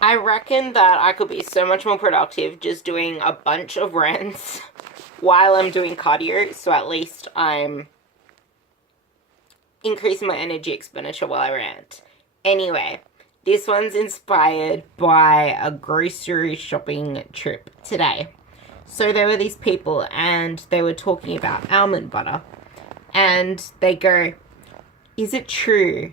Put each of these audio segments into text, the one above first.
I reckon that I could be so much more productive just doing a bunch of runs while I'm doing cardio, so at least I'm increasing my energy expenditure while I rant. Anyway, this one's inspired by a grocery shopping trip today. So there were these people and they were talking about almond butter. And they go, is it true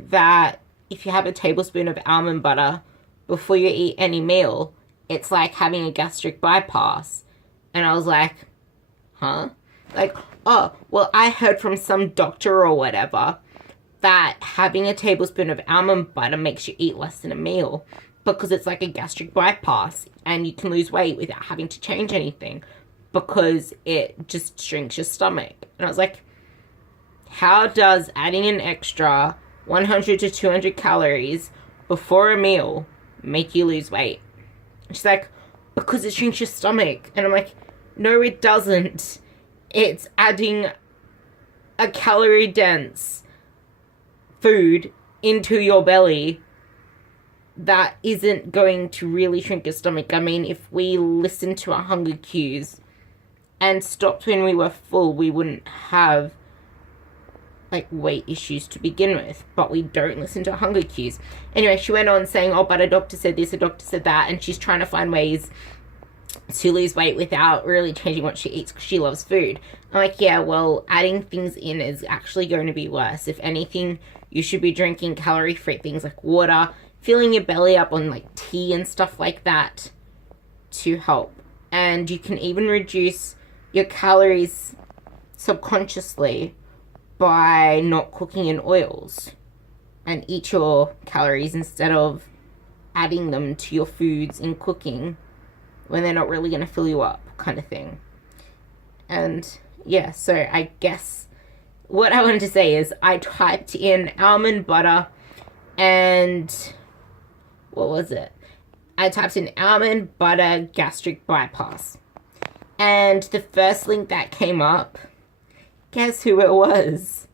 that if you have a tablespoon of almond butter before you eat any meal, it's like having a gastric bypass? And I was like, huh? Like, oh, well, I heard from some doctor or whatever that having a tablespoon of almond butter makes you eat less than a meal because it's like a gastric bypass and you can lose weight without having to change anything because it just shrinks your stomach. And I was like, how does adding an extra 100 to 200 calories before a meal make you lose weight? And she's like, because it shrinks your stomach. And I'm like, no, it doesn't. It's adding a calorie dense food into your belly that isn't going to really shrink your stomach. I mean, if we listened to our hunger cues and stopped when we were full, we wouldn't have like weight issues to begin with, but we don't listen to our hunger cues. Anyway, she went on saying, oh, but a doctor said this, a doctor said that, and she's trying to find ways to lose weight without really changing what she eats because she loves food. I'm like, yeah, well, adding things in is actually going to be worse. If anything, you should be drinking calorie-free things like water, filling your belly up on like tea and stuff like that to help. And you can even reduce your calories subconsciously by not cooking in oils and eat your calories instead of adding them to your foods in cooking when they're not really going to fill you up, kind of thing. And yeah, so I guess what I wanted to say is I typed in almond butter and what was it? I typed in almond butter gastric bypass. And the first link that came up, guess who it was?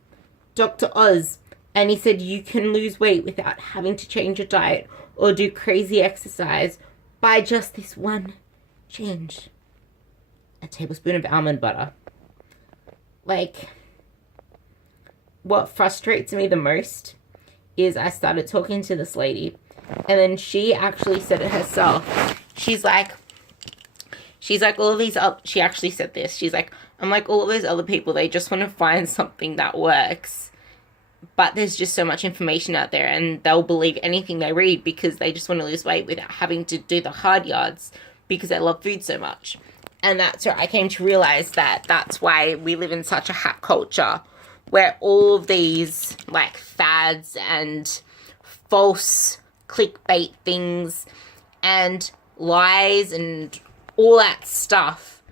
Dr. Oz. And he said you can lose weight without having to change your diet or do crazy exercise by just this one change. A tablespoon of almond butter. Like, what frustrates me the most is I started talking to this lady and then she actually said it herself. She's like all of these, she actually said this. She's like, I'm like all of those other people, they just want to find something that works. But there's just so much information out there and they'll believe anything they read because they just want to lose weight without having to do the hard yards because they love food so much. And that's where I came to realize that that's why we live in such a hack culture where all of these like fads and false clickbait things and lies and all that stuff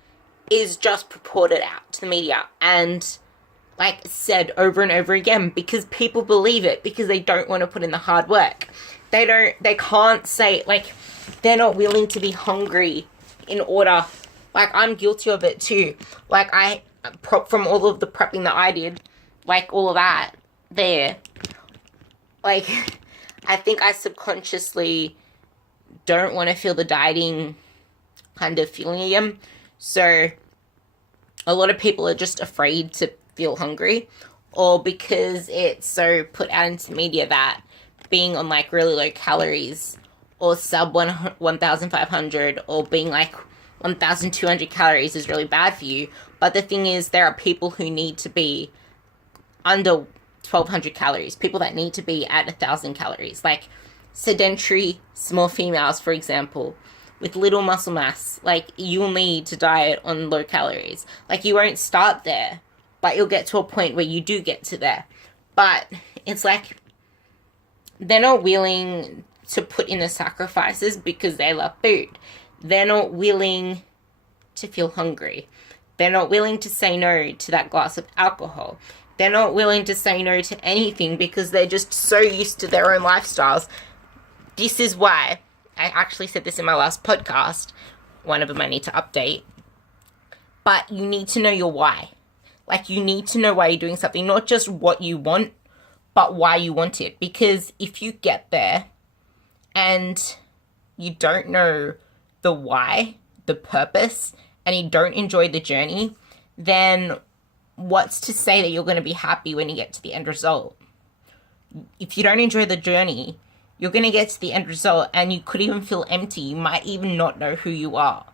is just purported out to the media and like said over and over again because people believe it because they don't want to put in the hard work. They can't say, like, they're not willing to be hungry in order. Like, I'm guilty of it too. Like, from all of the prepping that I did, like, all of that there, like, I think I subconsciously don't want to feel the dieting kind of feeling again. So, a lot of people are just afraid to feel hungry, or because it's so put out into media that being on, like, really low calories, or sub 1,500, or being, like, 1,200 calories is really bad for you. But the thing is, there are people who need to be under 1,200 calories. People that need to be at 1,000 calories. Like, sedentary, small females, for example, with little muscle mass. Like, you'll need to diet on low calories. Like, you won't start there, but you'll get to a point where you do get to there. But it's like, they're not willing to put in the sacrifices because they love food. They're not willing to feel hungry. They're not willing to say no to that glass of alcohol. They're not willing to say no to anything because they're just so used to their own lifestyles. This is why, I actually said this in my last podcast, one of them I need to update, but you need to know your why. Like, you need to know why you're doing something, not just what you want, but why you want it. Because if you get there and you don't know the why, the purpose, and you don't enjoy the journey, then what's to say that you're going to be happy when you get to the end result? If you don't enjoy the journey, you're going to get to the end result and you could even feel empty. You might even not know who you are.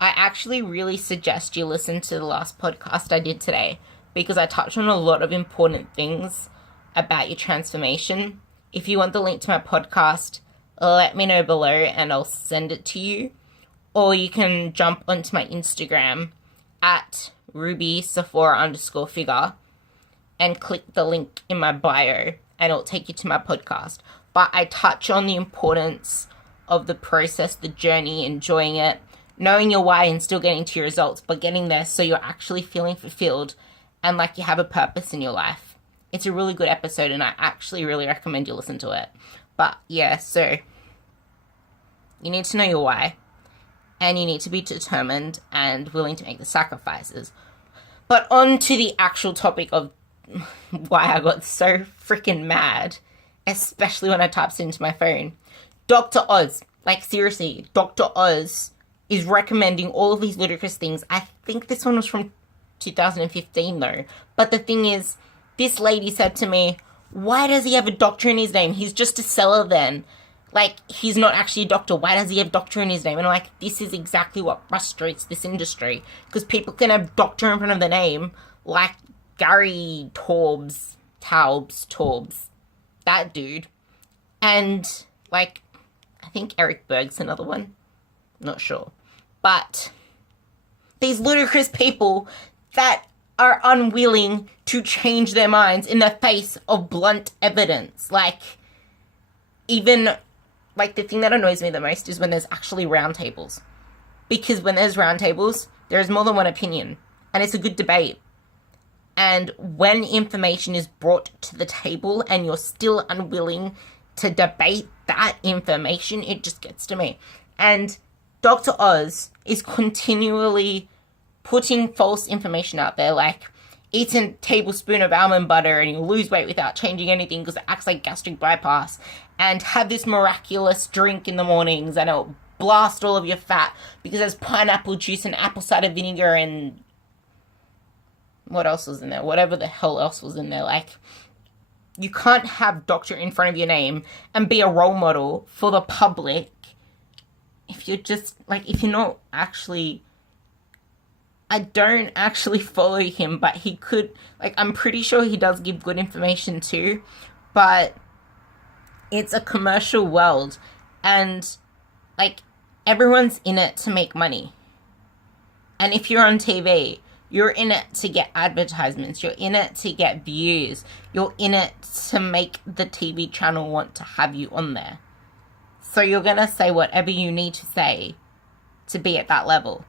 I actually really suggest you listen to the last podcast I did today because I touched on a lot of important things about your transformation. If you want the link to my podcast, let me know below and I'll send it to you. Or you can jump onto my Instagram at rubysephora_figure and click the link in my bio and it'll take you to my podcast. But I touch on the importance of the process, the journey, enjoying it, knowing your why and still getting to your results, but getting there so you're actually feeling fulfilled and like you have a purpose in your life. It's a really good episode and I actually really recommend you listen to it. But yeah, so you need to know your why and you need to be determined and willing to make the sacrifices. But on to the actual topic of why I got so freaking mad, especially when I typed it into my phone. Dr. Oz, like seriously, Dr. Oz is recommending all of these ludicrous things. I think this one was from 2015 though. But the thing is, this lady said to me, why does he have a doctor in his name? He's just a seller then. Like, he's not actually a doctor. Why does he have doctor in his name? And I'm like, this is exactly what frustrates this industry. Because people can have doctor in front of the name, like Gary Taubes, that dude. And, like, I think Eric Berg's another one. Not sure. But these ludicrous people that are unwilling to change their minds in the face of blunt evidence. Like, even, like, the thing that annoys me the most is when there's actually round tables. Because when there's round tables, there is more than one opinion. And it's a good debate. And when information is brought to the table and you're still unwilling to debate that information, it just gets to me. And Dr. Oz is continually putting false information out there, like eat a tablespoon of almond butter and you'll lose weight without changing anything because it acts like gastric bypass, and have this miraculous drink in the mornings and it'll blast all of your fat because there's pineapple juice and apple cider vinegar and what else was in there? Whatever the hell else was in there. Like, you can't have doctor in front of your name and be a role model for the public if you're just, like, if you're not actually... I don't actually follow him, but he could, like, I'm pretty sure he does give good information too, but it's a commercial world, and, like, everyone's in it to make money. And if you're on TV, you're in it to get advertisements, you're in it to get views, you're in it to make the TV channel want to have you on there. So you're going to say whatever you need to say to be at that level.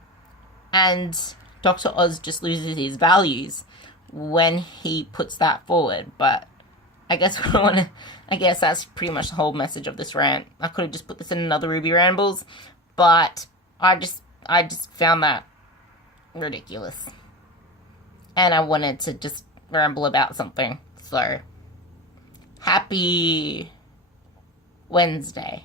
And Dr. Oz just loses his values when he puts that forward. But I guess that's pretty much the whole message of this rant. I could have just put this in another Ruby Rambles, but I just found that ridiculous. And I wanted to just ramble about something. So, happy Wednesday.